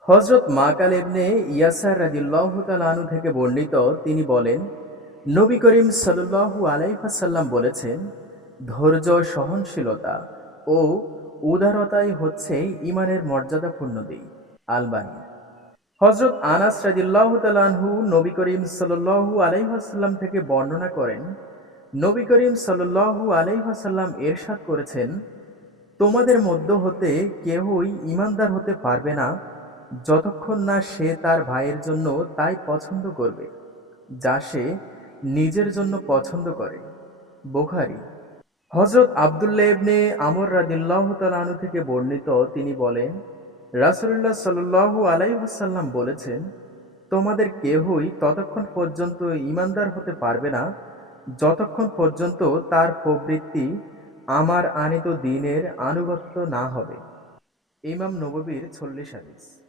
হযরত মাকাল ইবনে ইয়াসার রাদিয়াল্লাহু তাআলা আনহু থেকে বর্ণিত, তিনি বলেন, নবী করিম সাল্লাল্লাহু আলাইহি ওয়াসাল্লাম বলেছেন, ধৈর্য, সহনশীলতা ও উদারতাই হচ্ছে ঈমানের মর্যাদাপূর্ণ দিক। আলবানী। হযরত আনাস রাদিয়াল্লাহু তাআলা আনহু নবী করিম সাল্লাল্লাহু আলাইহি ওয়াসাল্লাম থেকে বর্ণনা করেন, নবী করিম সাল্লাল্লাহু আলাইহি ওয়াসাল্লাম ইরশাদ করেছেন, তোমাদের মধ্য হতে কেহই ঈমানদার হতে পারবে না যতক্ষণ না সে তার ভাইয়ের জন্য তাই পছন্দ করবে যা সে নিজের জন্য পছন্দ করে। বুখারী। হযরত আব্দুল্লাহ ইবনে আমর রাদিয়াল্লাহু তাআলা আনহু থেকে বর্ণিত, তিনি বলেন, রাসূলুল্লাহ সাল্লাল্লাহু আলাইহি ওয়াসাল্লাম বলেছেন, তোমাদের কেহই ততক্ষণ পর্যন্ত ঈমানদার হতে পারবে না যতক্ষণ পর্যন্ত তার প্রবৃত্তি আমার আনিত দ্বীনের আনুগত্য না হবে। ইমাম নববীর ৪০ হাদিস।